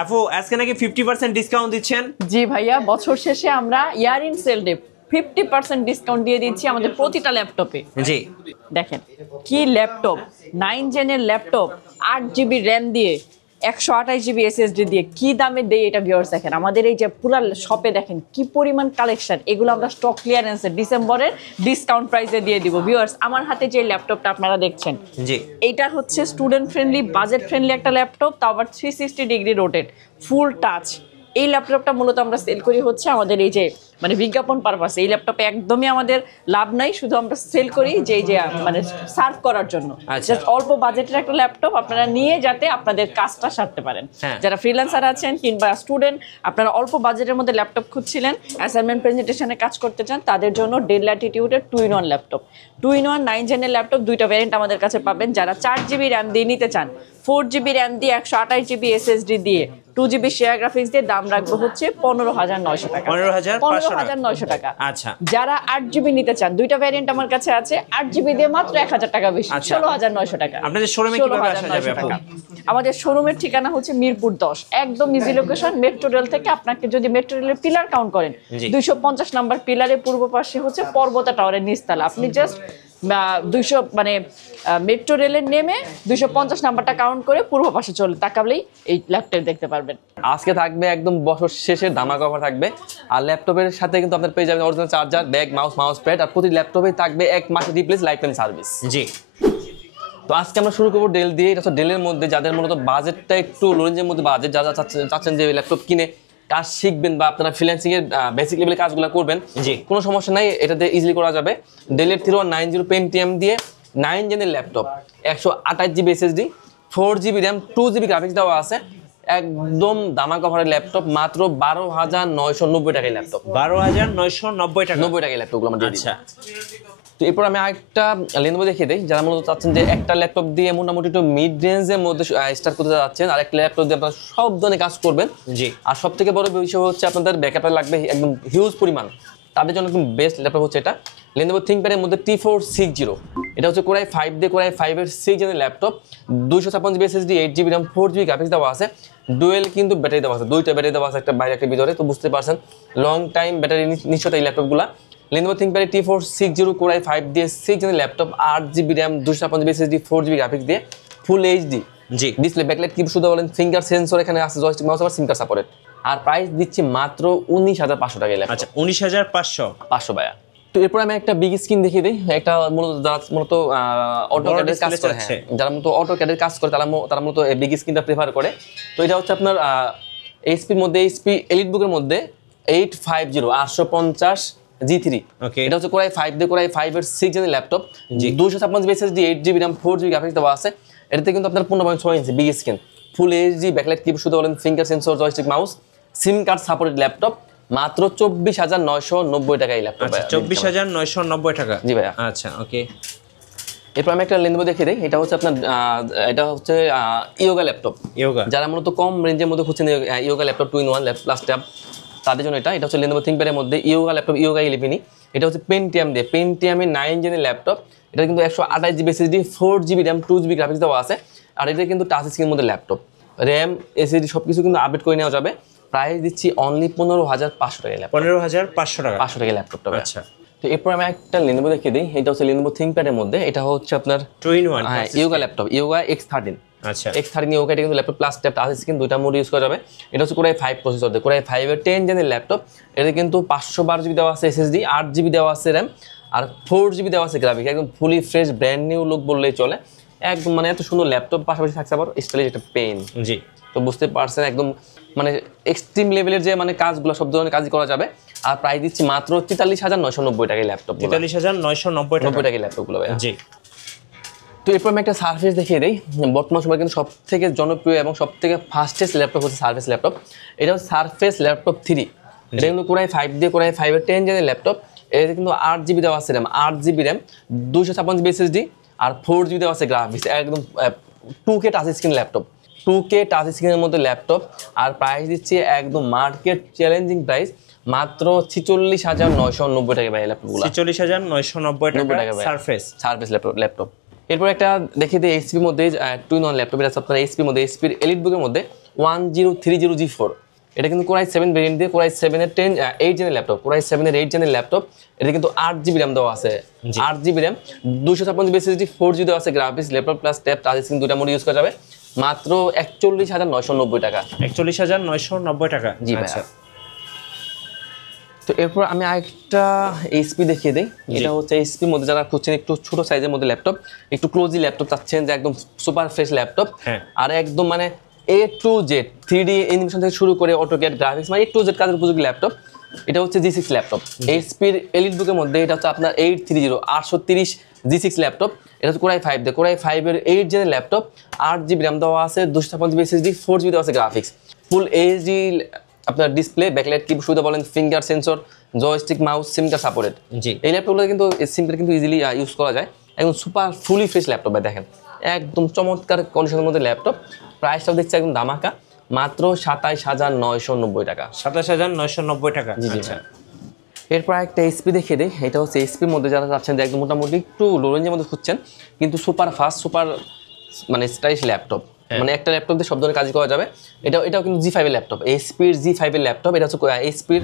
আপু আজকে নাকি 50% ডিসকাউন্ট দিচ্ছেন? জি ভাইয়া, বছর শেষে আমরা year end sale day 50% discount দিয়ে দিচ্ছি আমাদের প্রতিটা ল্যাপটপে। জি দেখেন কি ল্যাপটপ, 9 জেনের ল্যাপটপ, 8 GB র্যাম দিয়ে 128 GB SSD দিয়ে কি দামে দেয় এটা ভিউয়ার্স দেখেন। আমাদের এই যে পুরো শপে দেখেন কি পরিমাণ কালেকশন, এগুলো আমরা স্টক ক্লিয়ারেন্সে ডিসেম্বরের ডিসকাউন্ট প্রাইসে দিয়ে দিব ভিউয়ার্স। আমার হাতে যে ল্যাপটপটা আপনারা দেখছেন, জি এইটা হচ্ছে স্টুডেন্ট ফ্রেন্ডলি, বাজেট ফ্রেন্ডলি একটা ল্যাপটপ, তাও আবার 360 ডিগ্রি রোটেট, ফুল টাচ। এই ল্যাপটপটা মূলত আমরা সেল করি হচ্ছে আমাদের এই যে মানে বিজ্ঞাপন পারপাসে। এই ল্যাপটপে একদমই আমাদের লাভ নাই, শুধু আমরা সেল করি যে এই যে মানে সার্ভ করার জন্য। জাস্ট অল্প বাজেটের একটা ল্যাপটপ আপনারা নিয়ে যাতে আপনাদের কাজটা সারতে পারেন। যারা ফ্রিল্যান্সার আছেন কিংবা স্টুডেন্ট, আপনারা অল্প বাজেটের মধ্যে ল্যাপটপ খুঁজছিলেন, অ্যাসাইনমেন্ট প্রেজেন্টেশনে কাজ করতে চান, তাদের জন্য ডেল ল্যাটিটিউডের 2-in-1 ল্যাপটপ। 2-in-1 9 জেনের ল্যাপটপ, দুইটা ভ্যারিয়েন্ট আমাদের কাছে পাবেন। যারা 4 GB র্যাম দিয়ে নিতে চান, 4 GB র্যাম দিয়ে 128 GB SSD দিয়ে 2 GB শেয়ার গ্রাফিক্স দিয়ে দাম রাখবো হচ্ছে 15,900 টাকা। 15,900 টাকা। আচ্ছা, যারা 8 GB নিতে চান, দুইটা ভ্যারিয়েন্ট আমার কাছে আছে, 8 GB দিয়ে মাত্র 1000 টাকা বেশি, 16,900 টাকা। আপনাদের শোরুমে কিভাবে আসা যাবে আপু? আমাদের শোরুমের ঠিকানা হচ্ছে মিরপুর 10, একদম ইজি লোকেশন। মেট্রো রেল থেকে আপনাকে যদি মেট্রো রেলের পিলার কাউন্ট করেন, 250 নাম্বার পিলারের পূর্ব পাশে হচ্ছে পর্বতা টাওয়ারের নিচতলা। আপনি জাস্ট 200 মানে মেট্রো রেলের নেমে 250 নাম্বারটা কাউন্ট করে পূর্ব পাশে চলে তাকালেই এই ল্যাপটপ দেখতে পারবেন। আজকে থাকবে একদম বছর শেষের ধামাকা অফার থাকবে। আর ল্যাপটপের সাথে কিন্তু আপনার পেয়ে যাবেন original charger, bag, mouse pad, আর প্রতি ল্যাপটপে থাকবে 1 মাসের রিপ্লেস লাইফ টাইম সার্ভিস। জি, তো আজকে আমরা শুরু করবো ডেল দিয়ে। এটা হচ্ছে ডেলের মধ্যে যাদের মূলত বাজেটটা একটু লো রেঞ্জের মধ্যে, বাজেট যারা চাচ্ছেন যে ল্যাপটপ কিনে কাজ শিখবেন বা আপনারা ফ্রিল্যান্সিং এর বেসিক লেভেলের কাজগুলো করবেন, জি কোনো সমস্যা নাই, এটাতে ইজিলি করা যাবে। ডেলের 3190 পেন্টিয়াম দিয়ে 9 জেনের laptop, 128 GB SSD, 4 GB RAM, 2 GB graphics দেওয়া আছে, একদম দামাকা অফারের ল্যাপটপ, মাত্র 12,990 টাকায় ল্যাপটপ। 12,990 টাকা। 90 টাকায় ল্যাপটপগুলো আমরা দিয়ে দিই। আচ্ছা, তো এরপর আমি আরেকটা লেনোভো দেখিয়ে দিই। যারা মূলত চাচ্ছেন যে একটা ল্যাপটপ দিয়ে মোটামুটি একটু মিড রেঞ্জের মধ্যে স্টার্ট করতে যাচ্ছেন, আর একটা ল্যাপটপ দিয়ে আপনারা সব ধরনের কাজ করবেন। জি, আর সব থেকে বড় বিষয় হচ্ছে আপনাদের ব্যাকআপটা লাগবে একদম হিউজ পরিমাণ, তাদের জন্য একদম বেস্ট ল্যাপটপ হচ্ছে এটা লেনোভো থিংকপ্যাডের মধ্যে T460। এটা হচ্ছে কোরাই 5 দিয়ে কোরাই 5-এর 6 জেনের laptop, 256 GB SSD, 8 GB RAM, 4 GB graphics দেওয়া আছে, ডুয়েল কিন্তু ব্যাটারি দেওয়া আছে, দুইটা ব্যাটারি দেওয়া আছে, একটা বাইরে একটা ভিতরে। তো বুঝতে পারছেন লং টাইম ব্যাটারি নিশ্চয়তা এই ল্যাপটপগুলো। লেনোভো থিংকপ্যাড T460 কোরাই 5 দিয়ে 6 জেনের laptop, 8 GB RAM, 256 GB SSD, 4 GB graphics দিয়ে ফুল HD জি ডিসপ্লে, ব্যাকলাইট কি শুধু বলেন, ফিঙ্গার সেন্সর এখানে আছে, জয়স্টিক মাউস আবার সিম কার্ড সাপোর্টেড। আর প্রাইস দিচ্ছি মাত্র 19,500 টাকায় ল্যাপটপ। আচ্ছা, 19,500 ভাইয়া। তো এরপর আমি একটা বিগ স্ক্রিন দেখিয়ে দিই। একটা মূলত অটোক্যাডের কাজ করে, যারা মূলত অটোক্যাডের কাজ করে তারা মূলত বিগ স্ক্রিনটা প্রেফার করে। তো এটা হচ্ছে আপনার এইচপির মধ্যে, এইচপি এলিটবুকের মধ্যে 850 G3। ওকে, এটা হচ্ছে কোরাই 5 দিয়ে কোরাই 5-এর 6 জেনের laptop, 256 GB SSD, 8 GB RAM, 4 GB graphics দেওয়া আছে। এটাতে কিন্তু আপনার 15.6 inch big screen, full HD, backlight কি শুধু বলেন, finger sensor, joystick mouse, SIM card supported laptop, মাত্র 24,990 টাকা এই ল্যাপটপ। আচ্ছা, 24,990 টাকা। জি ভাইয়া। আচ্ছা, ওকে। এরপর আমি একটা লেনোভো দেখিয়ে দিই। এটা হচ্ছে আপনার এটা হচ্ছে ইয়োগা ল্যাপটপ। ইয়োগা, যারা মূলত কম রেঞ্জের মধ্যে খুঁজছেন yoga laptop 2-in-1 plus tab, তাদের জন্য এটা হচ্ছে লেনোভো থিংকপ্যাডের মধ্যে ইয়োগা ল্যাপটপ, ইয়োগা 11। এটা হচ্ছে পেন্টিয়াম দিয়ে, পেন্টিয়ামের 9 জেনের ল্যাপটপ। এটা কিন্তু 128 GB SSD, 4 GB RAM, 2 GB graphics দেওয়া আছে। আর এটা কিন্তু টাচ স্ক্রিনের মধ্যে ল্যাপটপ, র্যাম, SSD সব কিছু কিন্তু আপডেট করে নেওয়া যাবে। প্রাইস দিচ্ছি অনলি 15,500 টাকা ল্যাপটপ। 15,500 টাকা। 500 টাকা ল্যাপটপটা। আচ্ছা, তো এরপর আমি একটা লেনোভো দেখিয়ে দিই। এটা হচ্ছে লেনোভো থিংকপ্যাডের মধ্যে, এটা হচ্ছে আপনার 2-in-1 yoga laptop, yoga X13। আচ্ছা, X13 ইয়োগা, এটা কিন্তু laptop plus tab touch screen, দুইটা মোড ইউজ করা যাবে। এটা হচ্ছে কোরাই 5 প্রসেসর দিয়ে, কোরাই 5-এর 10 জেনের ল্যাপটপ। এটা কিন্তু 512 GB দেওয়া আছে SSD, 8 GB দেওয়া আছে র্যাম, আর 4 GB দেওয়া আছে গ্রাফিক্স। একদম fully fresh brand new look বললেই চলে। একদম মানে এত সুন্দর ল্যাপটপ, পাশাপাশি থাকছে আবার স্টাইলিশ একটা পেন। জি, তো বুঝতে পারছেন একদম মানে এক্সট্রিম লেভেলের যে মানে কাজগুলো সব ধরনের কাজই করা যাবে। আর প্রাইস দিচ্ছি মাত্র 43,990 টাকায় ল্যাপটপ। 43,990 টাকায় ল্যাপটপগুলো ভাইয়া। জি। তো এরপর আমি একটা সারফেস দেখিয়ে দিই। বর্তমান সময় কিন্তু সব থেকে জনপ্রিয় এবং সব থেকে ফাস্টেস্ট ল্যাপটপ হচ্ছে সারফেস ল্যাপটপ। এটা হচ্ছে সারফেস ল্যাপটপ 3। এটা কিন্তু কোরাই 5 দিয়ে কোরাই 5-এর 10 জেনের ল্যাপটপ। এটা কিন্তু 8 GB দেওয়া আছে RAM, 8 GB RAM, 256 GB SSD, আর 4 GB দেওয়া আছে গ্রাফিক্স। একদম 2K touch screen laptop, 2K touch স্ক্রিনের মধ্যে ল্যাপটপ। আর প্রাইস দিচ্ছে একদম মার্কেট চ্যালেঞ্জিং প্রাইস, মাত্র 46,990 টাকা ভাই ল্যাপটপগুলো। 46,990 টাকা সারফেস ল্যাপটপ। এরপর একটা দেখিয়ে দিই এইচপির মধ্যে 2-in-1 ল্যাপটপ। এটা আপনার এইচপির মধ্যে, এইচপির এলিটবুকের মধ্যে 1030G4, এটা কিন্তু কোরাই 7 ভেরিয়েন্ট দিয়ে কোরাই 7 এর 8 জেনের ল্যাপটপ, কোরাই 7 এর 8 জেনের ল্যাপটপ। এটা কিন্তু 8GB র্যাম দেওয়া আছে, 8GB RAM, 256GB SSD, 4GB দেওয়া আছে graphics, laptop plus tab touch screen দুইটা মোড ইউজ করা যাবে, মাত্র 41,990 টাকা। 41,990 টাকা। জি ভাই। আচ্ছা, তো এরপর আমি আরেকটা এইচপি দেখিয়ে দিই। এটা হচ্ছে এইচপির মধ্যে যারা খুঁজছেন একটু ছোট সাইজের মধ্যে ল্যাপটপ, একটু ক্লোজি ল্যাপটপ চাচ্ছেন যে একদম সুপার ফ্রেশ ল্যাপটপ, আর একদম মানে A to Z 3D animation থেকে শুরু করে অটোক্যাড গ্রাফিক্স মানে A to Z কাজের উপযোগী ল্যাপটপ। এটা হচ্ছে G6 ল্যাপটপ, এইচপির এলিট বুকের মধ্যে। এটা হচ্ছে আপনার 830 G6 ল্যাপটপ। এটা হচ্ছে কোরাই 5 দিয়ে কোরাই 5 এর 8 জেনের ল্যাপটপ, 8GB র্যাম দেওয়া আছে, 256GB SSD, 4GB দেওয়া আছে গ্রাফিক্স, ফুল এইচডি আপনার ডিসপ্লে, ব্যাকলাইট কিবোর্ড সুবিধা বলেন, finger sensor, joystick mouse, SIM card supported. জি, এই ল্যাপটপগুলো কিন্তু সিম কার্ড কিন্তু ইজিলি ইউজ করা যায়, একদম সুপার ফুলি ফ্রেশ ল্যাপটপ। দেখেন একদম চমৎকার কন্ডিশনের মধ্যে ল্যাপটপ। প্রাইসটাও দেখছি একদম দামাকা, মাত্র 27,990 টাকা। 27,990 টাকা। জি জি। আচ্ছা, এরপর একটা এইচপি দেখিয়ে দিই। এটা হচ্ছে এইচপির মধ্যে যারা চাচ্ছেন যে একদম মোটামুটি একটু লো রেঞ্জের মধ্যে খুঁজছেন কিন্তু সুপার ফাস্ট, সুপার মানে স্টাইলিশ ল্যাপটপ, মানে একটা ল্যাপটপ দিয়ে সব ধরনের কাজ করা যাবে। এটাও কিন্তু G5 এর ল্যাপটপ, এইচপির G5 এর ল্যাপটপ। এটা হচ্ছে এইচপির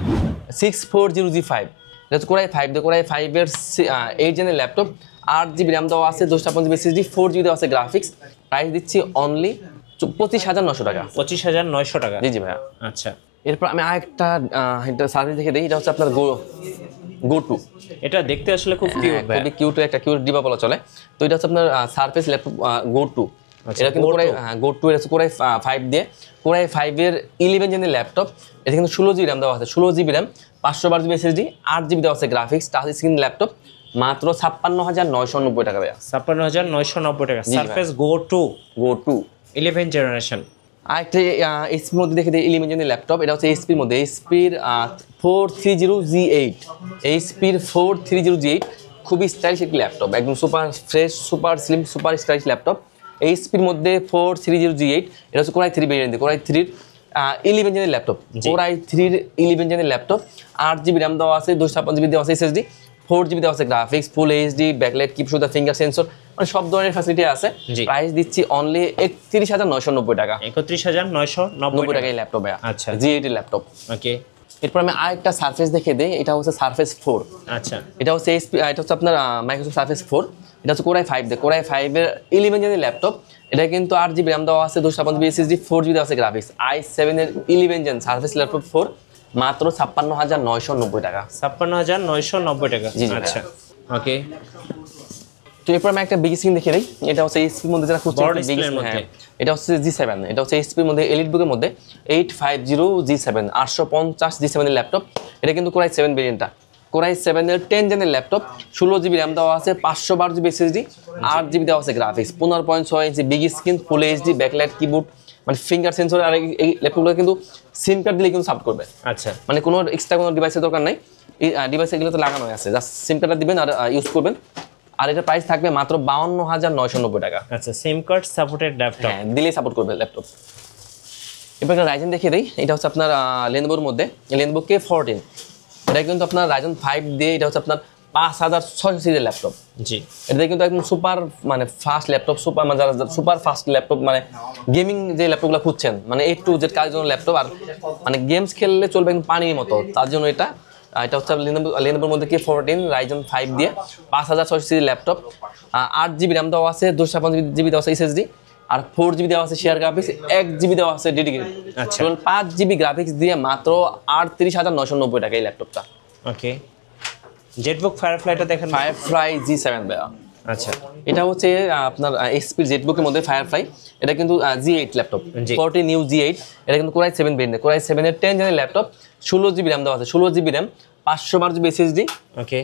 640G5, এটা হচ্ছে কোরাই 5 দিয়ে কোরাই 5 এর 8 জেনের ল্যাপটপ, 8GB র্যাম দেওয়া আছে, 256GB SSD, 4GB দেওয়া আছে গ্রাফিক্স। প্রাইস দিচ্ছি অনলি 25,900 টাকা। 25,900 টাকা। জি জি ভাইয়া। আচ্ছা, এরপর আমি আরেকটা সার্ভিস দেখে দিই। এটা হচ্ছে আপনার গো টু। এটা দেখতে আসলে খুব কিউট ভাই। খুবই কিউট, একটা কিউট ডিবা বলা চলে। তো এটা হচ্ছে আপনার সারফেস ল্যাপটপ গো টু। এটা কিন্তু কোরাই গো টু, এটা হচ্ছে কোরাই 5 দিয়ে কোরাই 5 এর 11 জেনের ল্যাপটপ। এটা কিন্তু 16GB র্যাম দেওয়া আছে, 16GB RAM, 512GB SSD, 8GB দেওয়া আছে গ্রাফিক্স, টাচ স্ক্রিন ল্যাপটপ, মাত্র 56,990 টাকা ভাইয়া। 56,990 টাকা। Surface go to 11 generation. আরেকটা এইচপির মধ্যে দেখে দিই 11 জেনের ল্যাপটপ। এটা হচ্ছে এইচপির মধ্যে এইচপির 430G8, এইচপির 430G8, খুবই স্টাইলিশ একটি ল্যাপটপ, একদম super fresh, super slim, super stylish laptop. এইচপির মধ্যে 430G8, এটা হচ্ছে কোরাই 3 ভেরিয়েন্ট, কোরাই 3 11 জেনের ল্যাপটপ, কোরাই 3 11 জেনের ল্যাপটপ, 8GB র্যাম দেওয়া আছে, 256GB দেওয়া আছে SSD, 4GB দেওয়া আছে graphics, full HD, backlight keyboard সুবিধা, ফিঙ্গার সেন্সর, মানে সব ধরনের ফ্যাসিলিটি আছে। প্রাইস দিচ্ছি অনলি 31,990 টাকা। 31,990 টাকা এই ল্যাপটপ। আচ্ছা, G8 এর ল্যাপটপ। ওকে। এরপর আমি আরেকটা সারফেস দেখে দিই। এটা হচ্ছে সারফেস 4। আচ্ছা, এটা হচ্ছে এটা হচ্ছে আপনার মাইক্রোসফট সারফেস 4। এটা হচ্ছে কোরাই 5 দিয়ে কোরাই 5 এর 11 জেনের ল্যাপটপ। এটা কিন্তু 8GB র্যাম দেওয়া আছে, 256GB SSD, 4GB দেওয়া আছে গ্রাফিক্স, i7 এর 11 জেন সারফেস ল্যাপটপ 4, মাত্র 56,990 টাকা। 56,990 টাকা। আচ্ছা, ওকে। তো এরপর আমি একটা বিগ স্ক্রিন দেখে দিই। এটা হচ্ছে এইচপির মধ্যে যারা খুঁজছেন বিগ স্ক্রিন, এটা হচ্ছে G7, এটা হচ্ছে এইচপির মধ্যে এলিট বুকের মধ্যে 850G7, 850G7 এর ল্যাপটপ। এটা কিন্তু কোরাই 7 ভেরিয়েন্টটা, কোরাই 7 এর 10 জেনের ল্যাপটপ, 16GB র্যাম দেওয়া আছে, 512GB SSD, 8GB দেওয়া আছে গ্রাফিক্স, 15.6 ইঞ্চি বিগ স্ক্রিন, ফুল এইচডি, ব্যাকলাইট কিবোর্ড, মানে ফিঙ্গার সেন্সর। আর এই ল্যাপটপগুলো কিন্তু সিম কার্ড দিলে কিন্তু সাপোর্ট করবে। আচ্ছা, মানে কোনো এক্সট্রা কোনো ডিভাইসের দরকার নাই, এই ডিভাইস এগুলো তো লাগানো আছে, জাস্ট সিম কার্ডটা দিবেন আর ইউজ করবেন। আর এটা প্রাইস থাকবে মাত্র 52,990 টাকা। আচ্ছা, সিম কার্ড সাপোর্টেড ল্যাপটপ, হ্যাঁ, দিলেই সাপোর্ট করবে ল্যাপটপ। এবার একটা রাইজেন দেখিয়ে দিই। এটা হচ্ছে আপনার লেনোভোর মধ্যে লেনোভো K14। এটা কিন্তু আপনার রাইজেন 5 দিয়ে, এটা হচ্ছে আপনার 5600 সিরিজের ল্যাপটপ। জি, এটা কিন্তু একদম সুপার মানে ফাস্ট ল্যাপটপ, সুপার মানে যারা সুপার ফাস্ট ল্যাপটপ মানে গেমিং যে ল্যাপটপগুলো খুঁজছেন, মানে A to Z কাজের জন্য ল্যাপটপ, আর মানে গেমস খেললে চলবে একদম পানির মতো, তার জন্য এটা হচ্ছে লেনোভোর মধ্যে K14 রাইজেন 5 দিয়ে 5600 সিরিজের ল্যাপটপ, 8GB র্যাম দেওয়া আছে, 256GB দেওয়া আছে SSD, আর 4GB দেওয়া আছে শেয়ার গ্রাফিক্স, 1GB দেওয়া আছে ডেডিকেটেড। আচ্ছা, 5GB গ্রাফিক্স দিয়ে মাত্র 38,990 টাকা এই ল্যাপটপটা। ওকে। জেটবুক ফায়ারফ্লাইটা দেখেন। ফায়ারফ্লাই G7 ভাইয়া। আচ্ছা, এটা হচ্ছে আপনার এইচপি জেটবুকের মধ্যে ফায়ারফ্লাই। এটা কিন্তু G8 ল্যাপটপ, 40 নিউ G8। এটা কিন্তু কোরাই 7 ভেরিয়েন্ট, কোরাই 7 এর 10 জেনের ল্যাপটপ, 16GB র্যাম দেওয়া আছে, 16GB র্যাম, 512GB SSD, ওকে,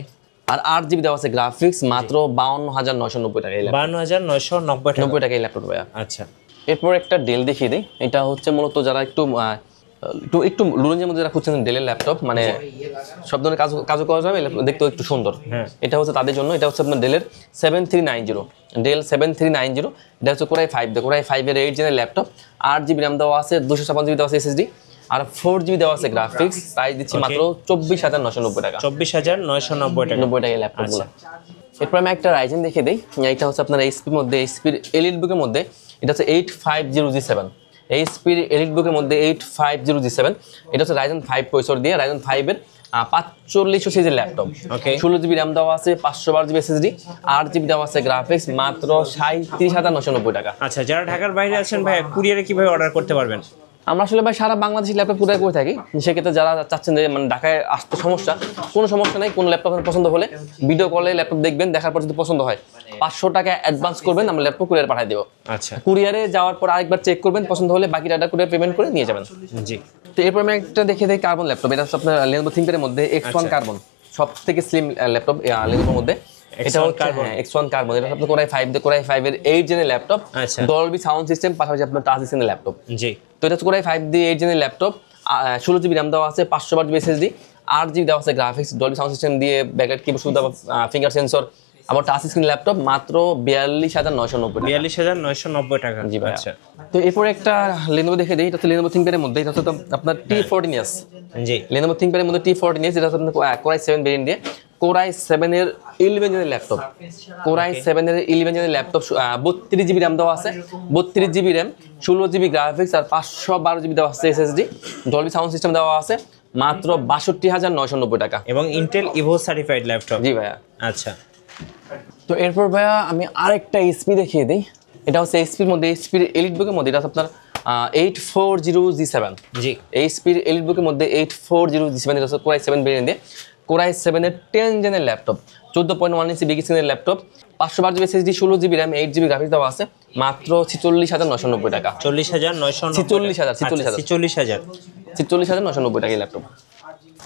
আর 8GB দেওয়া আছে গ্রাফিক্স, মাত্র 52,990 টাকা এই ল্যাপটপ। 52,990 টাকা এই ল্যাপটপ ভাইয়া। আচ্ছা, এরপর একটা ডেল দেখিয়ে দিই। এটা হচ্ছে মূলত যারা একটু লুরেঞ্জের মধ্যে যারা খুঁজছেন ডেলের ল্যাপটপ, মানে সব ধরনের কাজও করা যাবে, দেখতেও একটু সুন্দর, এটা হচ্ছে তাদের জন্য। এটা হচ্ছে আপনার ডেলের 7390, ডেল 7390। এটা হচ্ছে কোরাই 5 দিয়ে কোরাই 5 এর 8 জেনের ল্যাপটপ, 8GB র্যাম দেওয়া আছে, 256GB দেওয়া আছে SSD, আর 4GB দেওয়া আছে গ্রাফিক্স। প্রাইস দিচ্ছি মাত্র 24,990 টাকা। 24,990 টাকা। 90 টাকা এই ল্যাপটপগুলো। এরপর আমি একটা রাইজেন দেখে দিই। এটা হচ্ছে আপনার এইচপির মধ্যে এইচপির এলিট বুকের মধ্যে, এটা হচ্ছে 850G7। এইচপির এলিটবুকের মধ্যে 8500G7, এটা হচ্ছে Ryzen 5 প্রসেসর দিয়ে Ryzen 5 এর 4500 সিরিজের ল্যাপটপ। ওকে 16GB র্যাম দেওয়া আছে, 512GB SSD, 8GB দেওয়া আছে গ্রাফিক্স, মাত্র 37,990 টাকা। আচ্ছা, যারা ঢাকার বাইরে আছেন ভাই কুরিয়ারে কিভাবে অর্ডার করতে পারবেন? আমরা আসলে ভাই সারা বাংলাদেশি ল্যাপটপ কুরিয়ার করে থাকি। সেক্ষেত্রে যারা চাচ্ছেন যে মানে ঢাকায় আসতে সমস্যা, কোনো সমস্যা নাই। কোনো ল্যাপটপ পছন্দ হলে ভিডিও কলে ল্যাপটপ দেখবেন, দেখার পর যদি পছন্দ হয় 500 টাকা অ্যাডভান্স করবেন, আমরা ল্যাপটপ কুরিয়ার পাঠিয়ে দেবো। আচ্ছা কুরিয়ারে যাওয়ার পর আরেকবার চেক করবেন, পছন্দ হলে বাকি টাকা কুরিয়ার পেমেন্ট করে নিয়ে যাবেন। জি। তো এরপর আমি একটা দেখে দিই কার্বন ল্যাপটপ। এটা হচ্ছে আপনার Lenovo ThinkPad এর মধ্যে X1 কার্বন, সব থেকে স্লিম ল্যাপটপ Lenovoর মধ্যে। এটা হচ্ছে X1 কার্বন, এটা আপনার Core i5 দিয়ে Core i5 এর 8 জেনের ল্যাপটপ, আচ্ছা Dolby সাউন্ড সিস্টেম, পাশাপাশি আপনার টাচ স্ক্রিনের ল্যাপটপ। জি। তো এটা হচ্ছে Core i5 দিয়ে 8 জেনের ল্যাপটপ, 16GB র্যাম দেওয়া আছে, 512GB SSD, 8GB দেওয়া আছে গ্রাফিক্স, Dolby সাউন্ড সিস্টেম দিয়ে ব্যাকলাইট কিবোর্ড সুবিধা, ফিঙ্গার সেন্সর, আবার টাচ স্ক্রিন ল্যাপটপ, মাত্র 42,990 টাকা। 42,990 টাকা। জি ভাই। আচ্ছা তো এরপর একটা Lenovo দেখে দিই। এটা হচ্ছে Lenovo ThinkPad এর মধ্যে, এটা হচ্ছে আপনার T14s। জি। Lenovo ThinkPad এর মধ্যে T14s, এটা হচ্ছে Core i7 ভেরিয়েন্ট দিয়ে Core i7 এর 11 জেনের ল্যাপটপ। Core i7 এর 11 জেনের ল্যাপটপ, 32GB র্যাম দেওয়া আছে, 32GB র্যাম, 16GB গ্রাফিক্স, আর 512GB দেওয়া আছে SSD, Dolby সাউন্ড সিস্টেম দেওয়া আছে, মাত্র 62,990 টাকা। এবং ইন্টেল ইভো সার্টিফাইড ল্যাপটপ। জি ভাইয়া। আচ্ছা তো এরপর ভাইয়া আমি আরেকটা HP দেখিয়ে দিই। এটা হচ্ছে HPর মধ্যে, HPর এলিটবুকের মধ্যে, এটা হচ্ছে আপনার 840G7। জি। HPর এলিটবুকের মধ্যে 840G7, এটা হচ্ছে Core i7 ভেরিয়েন্ট দিয়ে Core i7 এর 10 জেনের ল্যাপটপ, 14.1 ইঞ্চি বিগ স্ক্রিনের laptop, 512GB SSD, 16GB RAM, 8GB graphics দেওয়া আছে, মাত্র 46,990 টাকা। 40,990। 46,990 টাকা এই ল্যাপটপ।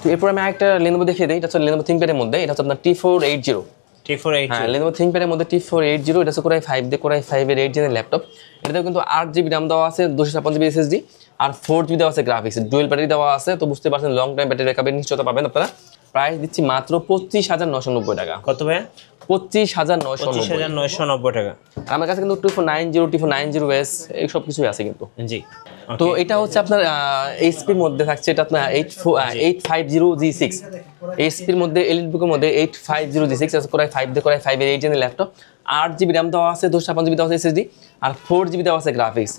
তো এরপর আমি আরেকটা Lenovo দেখিয়ে দিই। এটা হচ্ছে Lenovo ThinkPad এর মধ্যে, এটা হচ্ছে আপনার T480। হ্যাঁ, Lenovo ThinkPad এর মধ্যে T480, এটা হচ্ছে Core i5 দিয়ে Core i5 এর 8 জেনের ল্যাপটপ। এটাতেও কিন্তু 8GB র্যাম দেওয়া আছে, 256GB SSD, আর 4GB দেওয়া আছে গ্রাফিক্স, ডুয়েল ব্যাটারি দেওয়া আছে। তো বুঝতে পারছেন লং টাইম ব্যাটারি ব্যাকআপের নিশ্চয়তা পাবেন আপনারা। প্রাইস দিচ্ছি মাত্র 25,990 টাকা। কত ভাই? 25,990 টাকা। আর আমার কাছে কিন্তু T490, T490S এই সব কিছুই আছে কিন্তু। জি। তো এটা হচ্ছে আপনার এইচপির মধ্যে থাকছে, এটা আপনার 850G6। এইচপির মধ্যে এলিটবুকের মধ্যে 850G6, Core i5 দিয়ে Core i5 এর 8 জেনের ল্যাপটপ, 8GB র্যাম দেওয়া আছে, 256GB দেওয়া আছে SSD, আর 4GB দেওয়া আছে গ্রাফিক্স,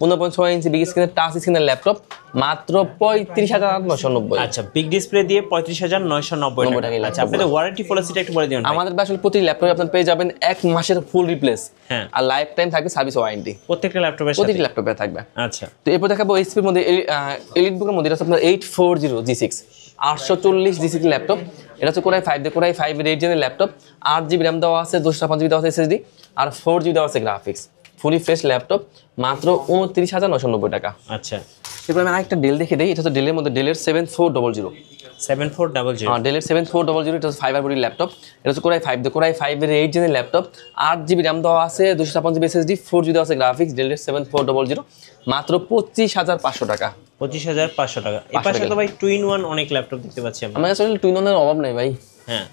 15.6 ইঞ্চি বিগ স্ক্রিনের টাচ স্ক্রিনের ল্যাপটপ, মাত্র 35,990। আচ্ছা, বিগ ডিসপ্লে দিয়ে 35,990 টাকা। আচ্ছা, আপনাদের ওয়ারেন্টি পলিসিটা একটু বলে দিন। আমাদের আসলে প্রতি ল্যাপটপে আপনার পেয়ে যাবেন 1 মাসের ফুল রিপ্লেস, হ্যাঁ, আর লাইফ টাইম থাকবে সার্ভিস ওয়ারেন্টি প্রত্যেকটা ল্যাপটপের সাথে, প্রতিটি ল্যাপটপে থাকবে। আচ্ছা, তো এরপর দেখাবো এইচপির মধ্যে এলিটবুকের মধ্যে, এটা হচ্ছে আপনার 840G6, 840G6 ল্যাপটপ। এটা হচ্ছে Core i5 দিয়ে Core i5 এর 8 জেনের ল্যাপটপ, 8GB র্যাম দেওয়া আছে, 256GB দেওয়া আছে SSD, আর 4GB দেওয়া আছে গ্রাফিক্স, ফুলি ফ্রেশ ল্যাপটপ, মাত্র 29,990 টাকা। আচ্ছা, এরপর আমি আরেকটা ডেল দেখে দিই। এটা হচ্ছে ডেলের মধ্যে ডেলের 7400। 7400। ডেলের 7400, এটা হচ্ছে ফাইবার বডি ল্যাপটপ। এটা হচ্ছে Core i5 দিয়ে Core i5 এর 8 জেনের ল্যাপটপ, 8GB র্যাম দেওয়া আছে, 256GB SSD, 4GB দেওয়া আছে গ্রাফিক্স, ডেলের 7400, মাত্র 25,500 টাকা। 25,500 টাকা। এই পাশে তো ভাই টুইন ওয়ান অনেক ল্যাপটপ দেখতে পাচ্ছি আমরা। আমার আসলে টুইন ওয়ানের অভাব নেই ভাই। হ্যাঁ।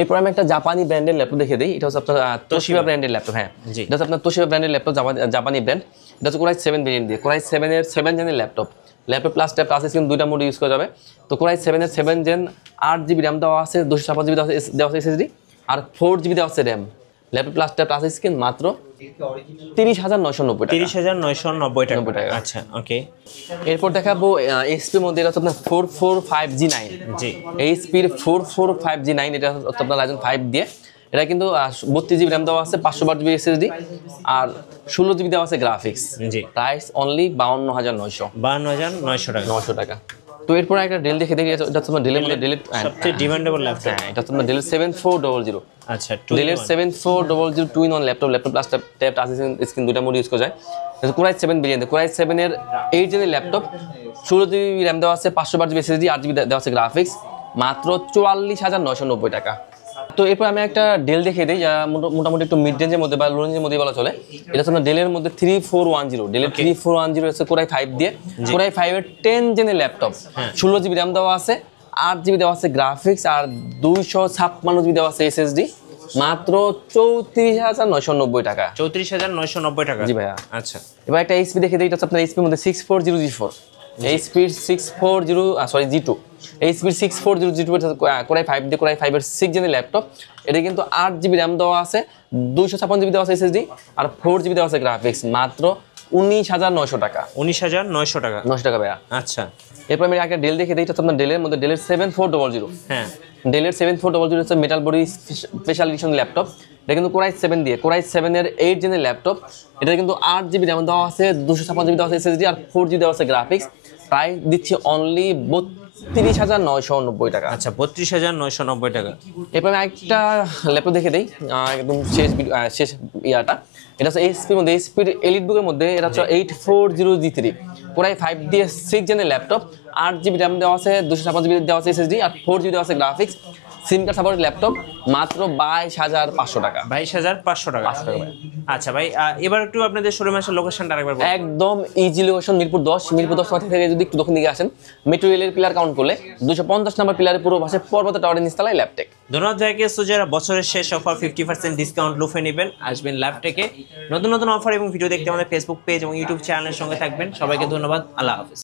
এরপর আমি একটা জাপানি ব্র্যান্ডের ল্যাপটপ দেখে দিই। এটা হচ্ছে আপনার তোশিবা ব্র্যান্ডের ল্যাপটপ। হ্যাঁ, এটা হচ্ছে আপনার তোশিবা ব্র্যান্ডের ল্যাপটপ, জাপানি ব্র্যান্ড। এটা হচ্ছে Core i7 ভেরিয়েন্ট দিয়ে Core i7 এর 7 জেনের laptop plus tab plus screen দুইটা মোড ইউজ করা যাবে। তো Core i7 এর 7 জেন, 8GB র্যাম দেওয়া আছে, 256GB দেওয়া আছে SSD, আর 4GB দেওয়া আছে RAM, laptop plus tab plus screen, মাত্র 30,990 টাকা। 30,990 টাকা। আচ্ছা, ওকে। এরপর দেখাবো এইচপির মধ্যে, এটা হচ্ছে আপনার 445G9। জি। এইচপির 445G9, এটা হচ্ছে আপনার Ryzen 5 দিয়ে। এটা কিন্তু 32GB র্যাম দেওয়া আছে, 512GB SSD, আর 16GB দেওয়া আছে গ্রাফিক্স। জি। Price only 52,900। 52,900 টাকা। 900 টাকা। তো এরপর একটা ডেল দেখে দেখি। এটা হচ্ছে আপনার ডেলের মধ্যে ডেলের সবচেয়ে ডিমান্ডেবল ল্যাপটপ। হ্যাঁ, এটা হচ্ছে আপনার ডেলের 7400। আচ্ছা, ডেলের 7400 twin on laptop plus tab touch screen দুইটা মোড ইউজ করা যায়। Core i7 variant, Core i7 এর 8 জেনের ল্যাপটপ, 16GB র্যাম দেওয়া আছে, 512GB SSD, 8GB দেওয়া আছে গ্রাফিক্স, মাত্র 44,990 টাকা। তো এরপর আমি একটা ডেল দেখিয়ে দিই, যা মোটামুটি একটু মিড রেঞ্জের মধ্যে বা লো রেঞ্জের মধ্যে বলা চলে। এটা হচ্ছে ডেলের মধ্যে 3410। ডেলের 3410 হচ্ছে Core i5 দিয়ে Core i5 এর 10 জেনের ল্যাপটপ, 16GB র্যাম দেওয়া আছে, 8GB দেওয়া আছে গ্রাফিক্স, আর 256GB দেওয়া আছে SSD, মাত্র 34,990 টাকা। 34,990 টাকা। জি ভাইয়া। আচ্ছা, এবার একটা এইচপি দেখে দিই। এটা হচ্ছে আপনার এইচপির মধ্যে 640G4, এইচপির 640G2, এইচপির 640G2, Core i5 দিয়ে Core i5 এর 6 জেনের ল্যাপটপ। এটা কিন্তু 8GB র্যাম দেওয়া আছে, 256GB দেওয়া আছে SSD, আর 4GB দেওয়া আছে গ্রাফিক্স, মাত্র 19,900 টাকা। 19,900 টাকা। 900 টাকা ভাইয়া। আচ্ছা, এরপর আমি একটা ডেল দেখে দিই, এটা তো আপনার ডেলের মধ্যে ডেলের 7400। হ্যাঁ ডেলের 7400 হচ্ছে metal body special edition laptop. এটা কিন্তু কোরাই 7 দিয়ে, কোরাই 7 এর 8 জেনের ল্যাপটপ। এটা কিন্তু 8GB র্যাম দেওয়া আছে, 256GB দেওয়া আছে এসএসডি, আর 4GB দেওয়া আছে গ্রাফিক্স। প্রাইস দিচ্ছি অনলি 32,990 টাকা। আচ্ছা, 32,990 টাকা। এরপর আমি একটা ল্যাপটপ দেখে দিই, একদম শেষ ইয়াটা। এটা হচ্ছে এইচপির মধ্যে, এইচপির এলিট বুকের মধ্যে। এটা হচ্ছে 840G3 কোরাই 5 দিয়ে 6 জেনের ল্যাপটপ। 8GB র্যাম দেওয়া আছে, 256GB দেওয়া আছে এসএসডি, আর 4GB দেওয়া আছে গ্রাফিক্স। সিম কার্ড সাপোর্টেড ল্যাপটপ, মাত্র 22,500 টাকা। 22,500 টাকা। আচ্ছা ভাই, এবার একটু আপনাদের শোরুমে আসার লোকেশনটা আরেকবার বলুন। একদম ইজি লোকেশন, মিরপুর 10। মিরপুর 10 থেকে যদি একটু দক্ষিণ দিকে আসেন, মেট্রো রেলের পিলার কাউন্ট করলে 250 নম্বর পিলারের পুরো পাশে পর্বত টাওয়ারের নিচতলায় ল্যাপটেক। ধন্যবাদ ভাইকে। সো যারা বছরের শেষ অফার 50% ডিসকাউন্ট লুফে নেবেন, আসবেন ল্যাপটেকে। নতুন নতুন অফার এবং ভিডিও দেখতে আমাদের ফেসবুক পেজ এবং ইউটিউব চ্যানেলের সঙ্গে থাকবেন। সবাইকে ধন্যবাদ, আল্লাহ হাফেজ।